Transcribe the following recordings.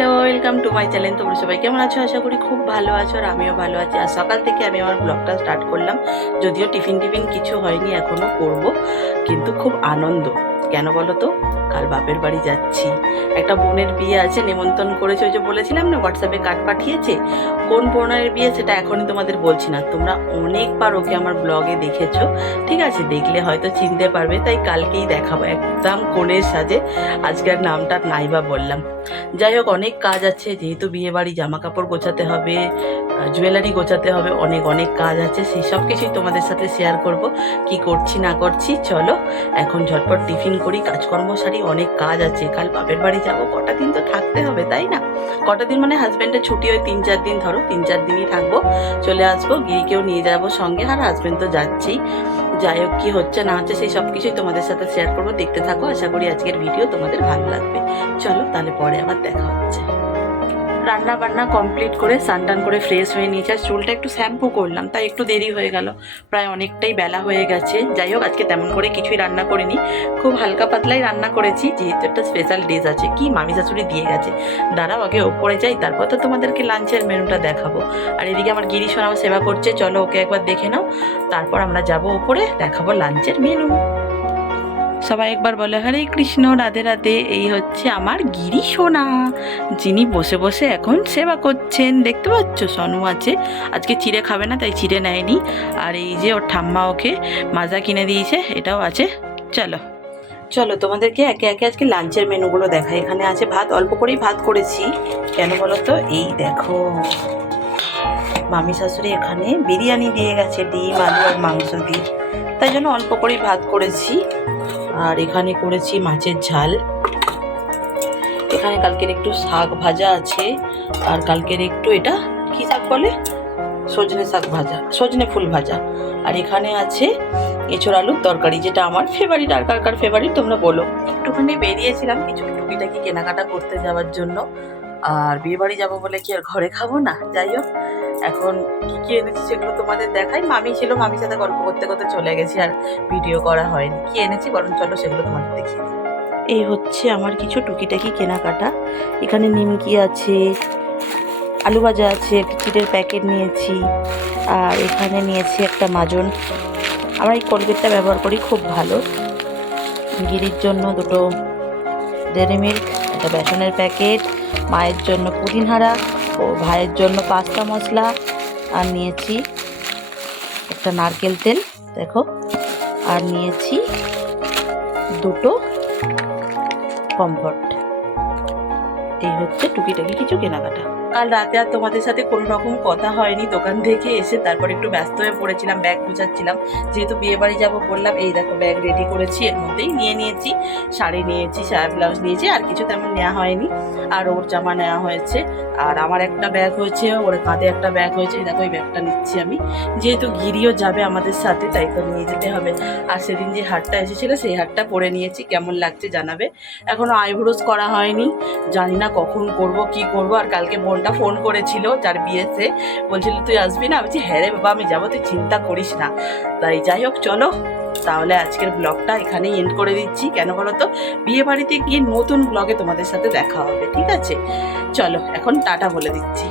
Hello, welcome to my channel. তোমরা সবাই কেমন আছো? আশা করি খুব ভালো আছো, আর আমিও ভালো আছি। আর সকাল থেকে আমি আমার ব্লগটা স্টার্ট করলাম, যদিও টিফিন কিছু হয়নি, এখনও করব, কিন্তু খুব আনন্দ। কেন বলো তো? কাল বাপের বাড়ি যাচ্ছি, একটা বোনের বিয়ে আছে, নেমন্তন্ন করেছে। ওই যে বলেছিলাম না, হোয়াটসঅ্যাপে কার্ড পাঠিয়েছে। কোন বোনের বিয়ে সেটা এখনই তোমাদের বলছি না, তোমরা অনেকবার ওকে আমার ব্লগে দেখেছো, ঠিক আছে? দেখলে হয়তো চিনতে পারবে, তাই কালকেই দেখাবো একদম কোণের সাজে। আজকের নামটা নাইবা বললাম। যাই হোক, অনেক কাজ আছে, যেহেতু বিয়ে বাড়ি, জামা কাপড় গোছাতে হবে, জুয়েলারি গোছাতে হবে, অনেক অনেক কাজ আছে। সেই সব কিছুই তোমাদের সাথে শেয়ার করব, কি করছি না করছি। চলো এখন ঝটপট টিফিন করি, কাজকর্ম সারি, অনেক কাজ আছে। কাল বাপের বাড়ি যাব, কটা দিন তো থাকতে হবে, তাই না? কটা দিন মানে হাজব্যান্ডের ছুটি হয় 3-4 দিন, ধরো 3-4 দিনই থাকবো, চলে আসবো। গিরিকেও নিয়ে যাবো সঙ্গে, আর হাজব্যান্ড তো যাচ্ছেই। যাই হোক, কী হচ্ছে না হচ্ছে সেই সব কিছুই তোমাদের সাথে শেয়ার করবো, দেখতে থাকো। আশা করি আজকের ভিডিও তোমাদের ভালো লাগবে। চলো তাহলে পরে আবার দেখা হচ্ছে। রান্না বান্না কমপ্লিট করে স্নান টান করে ফ্রেশ হয়ে নিয়েছে, আর চুলটা একটু শ্যাম্পু করলাম, তাই একটু দেরি হয়ে গেল, প্রায় অনেকটাই বেলা হয়ে গেছে। যাই হোক, আজকে তেমন করে কিছুই রান্না করিনি, খুব হালকা পাতলাই রান্না করেছি, যেহেতু একটা স্পেশাল ডিশ আছে। কি মামি শাশুড়ি দিয়ে গেছে, দাঁড়াও আগে ওপরে যাই, তারপর তো তোমাদেরকে লাঞ্চের মেনুটা দেখাবো। আর এদিকে আমার গিরি সোনাও সেবা করছে, চলো ওকে একবার দেখে নাও, তারপর আমরা যাব ওপরে, দেখাবো লাঞ্চের মেনু। সবাই একবার বলে হরে কৃষ্ণ, রাধে রাধে। এই হচ্ছে আমার গিরি সোনা, যিনি বসে বসে এখন সেবা করছেন। দেখতে পাচ্ছ, সনু আছে, আজকে চিড়ে খাবে না, তাই চিড়ে নেয়নি। আর এই যে ওর ঠাম্মা ওকে মাজা কিনে দিয়েছে, এটাও আছে। চলো চলো তোমাদেরকে একে একে আজকে লাঞ্চের মেনুগুলো দেখাই। এখানে আছে ভাত, অল্প করেই ভাত করেছি। কেন বলো তো? এই দেখো, মামি শাশুড়ি এখানে বিরিয়ানি দিয়ে গেছে, ডিম আলু আর মাংস দিয়ে, তাই জন্য অল্প করেই ভাত করেছি। আর এখানে করেছি মাছের ঝাল, এখানে কালকের একটু শাক ভাজা আছে, আর কালকের একটু, এটা কি শাক বলে, সজনে শাক ভাজা, সজনে ফুল ভাজা। আর এখানে আছে এঁচোড় আলুর তরকারি, যেটা আমার ফেভারিট। আর কার কার ফেভারিট তোমরা বলো। একটুখানি বেরিয়েছিলাম কিছু টুকিটাকি কেনাকাটা করতে যাওয়ার জন্য, আর বিয়ে বাড়ি যাবো বলে কি আর ঘরে খাবো না। যাই হোক, এখন কি কি এনেছি সেগুলো তোমাদের দেখাই। মামি ছিল, মামির সাথে গল্প করতে করতে চলে গেছি, আর ভিডিও করা হয়নি। কি এনেছি বরং চলো সেগুলো তোমাদের দেখিয়ে দিই। এই হচ্ছে আমার কিছু টুকিটাকি কেনাকাটা। এখানে নিমকি আছে, আলু ভাজা আছে, একটা চিড়ের প্যাকেট নিয়েছি, আর এখানে নিয়েছি একটা মাজন। আমরা এই কোলগেটটা ব্যবহার করি, খুব ভালো। গিরির জন্য দুটো ডেয়ারি মিল্ক, একটা বেসনের প্যাকেট, মায়ের জন্য পুদিনহারা, ও ভাইয়ের জন্য পাস্তা মশলা, আর নিয়েছি একটা নারকেল তেল, দেখো, আর নিয়েছি দুটো কমফর্ট। এই হচ্ছে টুকিটাকি কিছু কেনাকাটা। কাল রাতে আর তোমাদের সাথে কোনো রকম কথা হয়নি, দোকান থেকে এসে তারপর একটু ব্যস্ত হয়ে পড়েছিলাম, ব্যাগ গুছাচ্ছিলাম, যেহেতু বিয়ে বাড়ি যাবো বললাম। এই দেখো ব্যাগ রেডি করেছি, এর মধ্যেই নিয়ে নিয়েছি শাড়ি নিয়েছি, সায়া ব্লাউজ নিয়েছি, আর কিছু তেমন নেওয়া হয়নি। আর ওর জামা নেওয়া হয়েছে, আর আমার একটা ব্যাগ হয়েছে, ওর কাঁধে একটা ব্যাগ হয়েছে। দেখো এই ব্যাগটা নিচ্ছি আমি, যেহেতু গিরিও যাবে আমাদের সাথে, তাই তো নিয়ে যেতে হবে। আর সেদিন যে হারটা এসেছিলো সেই হারটা পরে নিয়েছি, কেমন লাগছে জানাবে। এখনও আইব্রোজ করা হয়নি, জানি না কখন করব কি করব। আর কালকে বোনটা ফোন করেছিল, যার বিয়েতে, বলছিল তুই আসবি না? আমি বলছি হ্যাঁ রে বাবা, আমি যাবো, তুই চিন্তা করিস না। তাই যাই হোক, চলো তাহলে আজকের ব্লগটা এখানেই এন্ড করে দিচ্ছি। কেন বলো তো? বিয়ে বাড়িতে গিয়ে নতুন ব্লগে তোমাদের সাথে দেখা হবে, ঠিক আছে? চলো এখন টাটা বলে দিচ্ছি।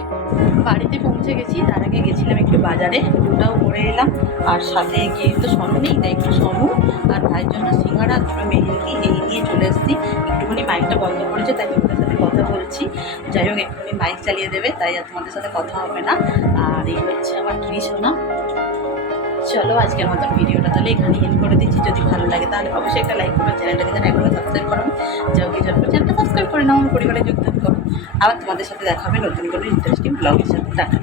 বাড়িতে পৌঁছে গেছি, তার আগে গেছিলাম একটু বাজারে, ওটাও করে এলাম। আর সাথে গিয়ে তো সনু নেই, তাই একটু সনু আর ভাইয়ের জন্য সিঙ্গাড়া, দুটো মেহেন্দি এই নিয়ে চলে এসেছি। একটুখানি মাইকটা বন্ধ করেছে, তাই তোমাদের সাথে কথা বলছি। যাই হোক, একটুখানি মাইক চালিয়ে দেবে, তাই আর তোমাদের সাথে কথা হবে না। আর এই হচ্ছে আমার গিরি সোনা। চলো আজকের মতন ভিডিওটা তাহলে এখানে এন্ড করে দিচ্ছি। যদি ভালো লাগে তাহলে অবশ্যই একটা লাইক করো, চ্যানেলটাকে যেন এখনো সাবস্ক্রাইব করো, যাও কি জন্য চ্যানেলটা সাবস্ক্রাইব করে নাও, আমার পরিবারে যোগদান করো। আবার তোমাদের সাথে দেখা হবে নতুন কোনো ইন্টারেস্টিং ব্লগের সাথে। টাটা।